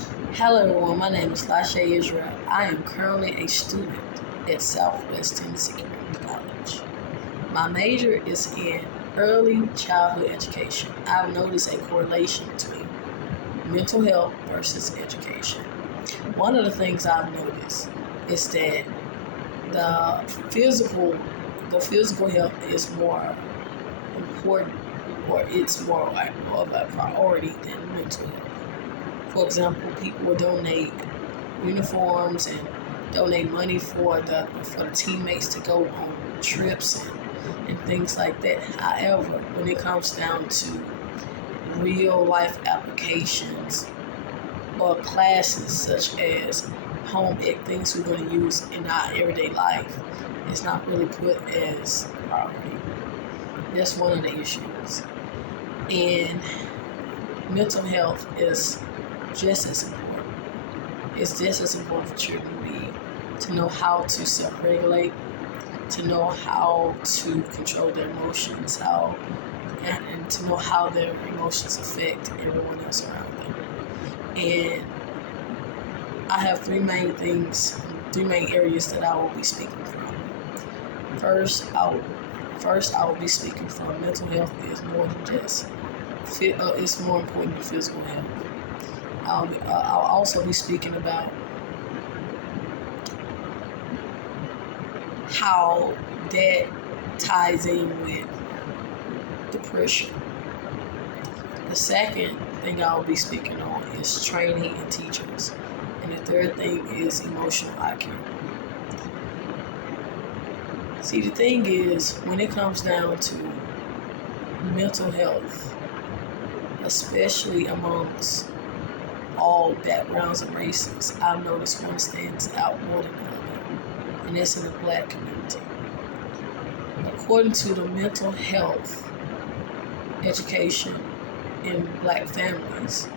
Hello everyone, my name is Lashay Israel. I am currently a student at Southwest Tennessee Community College. My major is in early childhood education. I've noticed a correlation between mental health versus education. One of the things I've noticed is that the physical the physical health is more important, or it's more like of a priority than mental health. For example, people will donate uniforms and donate money for the teammates to go on trips and things like that. However, when it comes down to real life applications or classes such as home ec, things we're going to use in our everyday life, it's not really put as a priority. That's one of the issues. And mental health is just as important. It's just as important for children to know how to self-regulate, to know how to control their emotions, and to know how their emotions affect everyone else around them. And I have three main areas that I will be speaking from. First, I will be speaking from mental health is more than just it's more important than physical health. I'll also be speaking about how that ties in with depression. The second thing I'll be speaking on is training and teachers. And the third thing is emotional IQ. See, the thing is, when it comes down to mental health, especially amongst all backgrounds and races, I've noticed one stands out more than another, and that's in the Black community. According to the mental health education in Black families,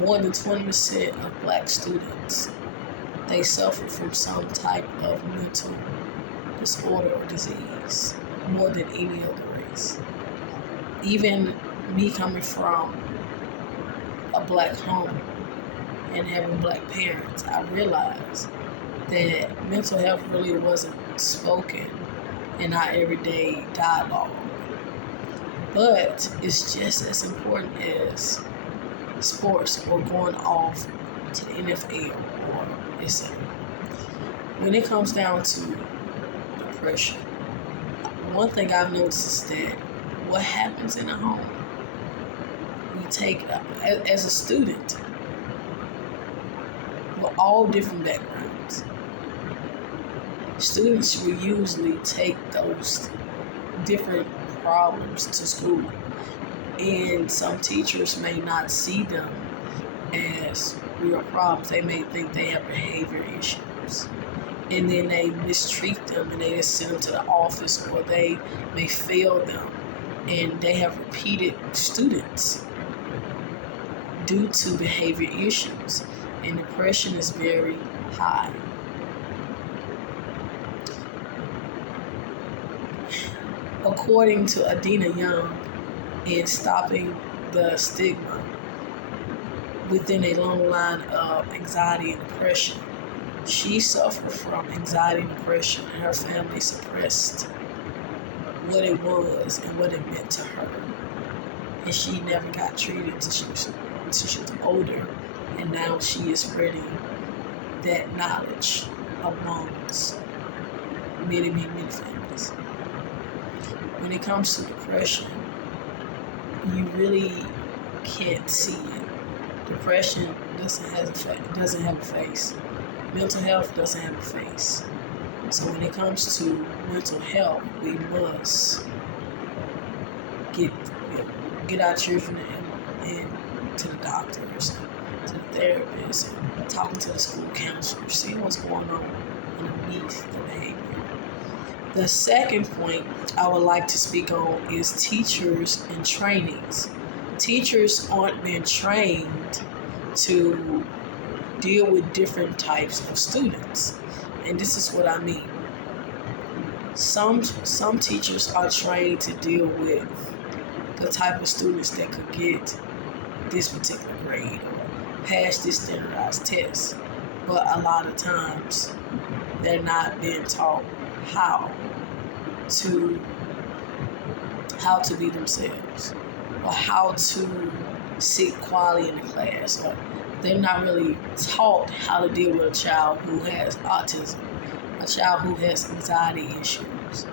more than 20% of Black students, they suffer from some type of mental disorder or disease, more than any other race. Even me coming from a Black home and having Black parents, I realized that mental health really wasn't spoken in our everyday dialogue. But it's just as important as sports or going off to the NFL or etc. When it comes down to depression, one thing I've noticed is that what happens in a home, we take, as a student, we're all different backgrounds. Students will usually take those different problems to school, and some teachers may not see them as real problems. They may think they have behavior issues, and then they mistreat them and they just send them to the office, or they may fail them, and they have repeated students due to behavior issues, and depression is very high. According to Adina Young, in Stopping the Stigma within a long line of anxiety and depression, she suffered from anxiety and depression, and her family suppressed what it was and what it meant to her. And she never got treated until she was older, and now she is spreading that knowledge amongst many, many, many families. When it comes to depression, you really can't see it. Depression doesn't have a face. Mental health doesn't have a face. So when it comes to mental health, we must get our children and to the doctors, to the therapists, and talking to the school counselors, seeing what's going on underneath the behavior. The second point I would like to speak on is teachers and trainings. Teachers aren't being trained to deal with different types of students. And this is what I mean. Some teachers are trained to deal with the type of students that could get this particular grade, or pass this standardized test, but a lot of times they're not being taught how to be themselves, or how to seek quality in the class, or they're not really taught how to deal with a child who has autism, a child who has anxiety issues.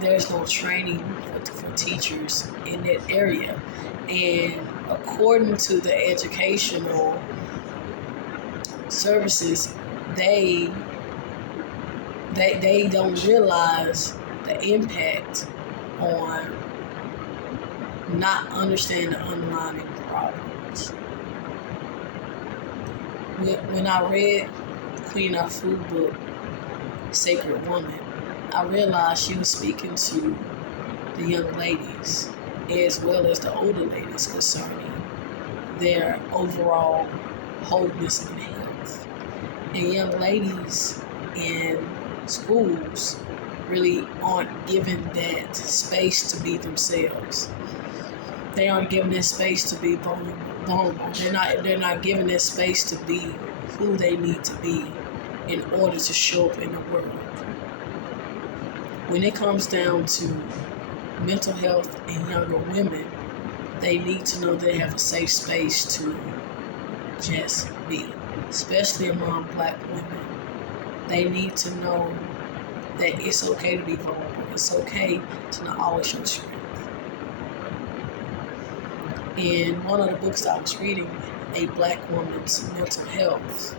There's no training for teachers in that area. And according to the educational services, they don't realize the impact on not understanding the underlying problems. When I read Queen Afua book, Sacred Woman, I realized she was speaking to the young ladies as well as the older ladies concerning their overall wholeness and health. And young ladies in schools really aren't given that space to be themselves. They aren't given that space to be vulnerable. They're not given that space to be who they need to be in order to show up in the world. When it comes down to mental health in younger women, they need to know they have a safe space to just be, especially among Black women. They need to know that it's okay to be vulnerable. It's okay to not always show strength. In one of the books I was reading, A Black Woman's Mental Health,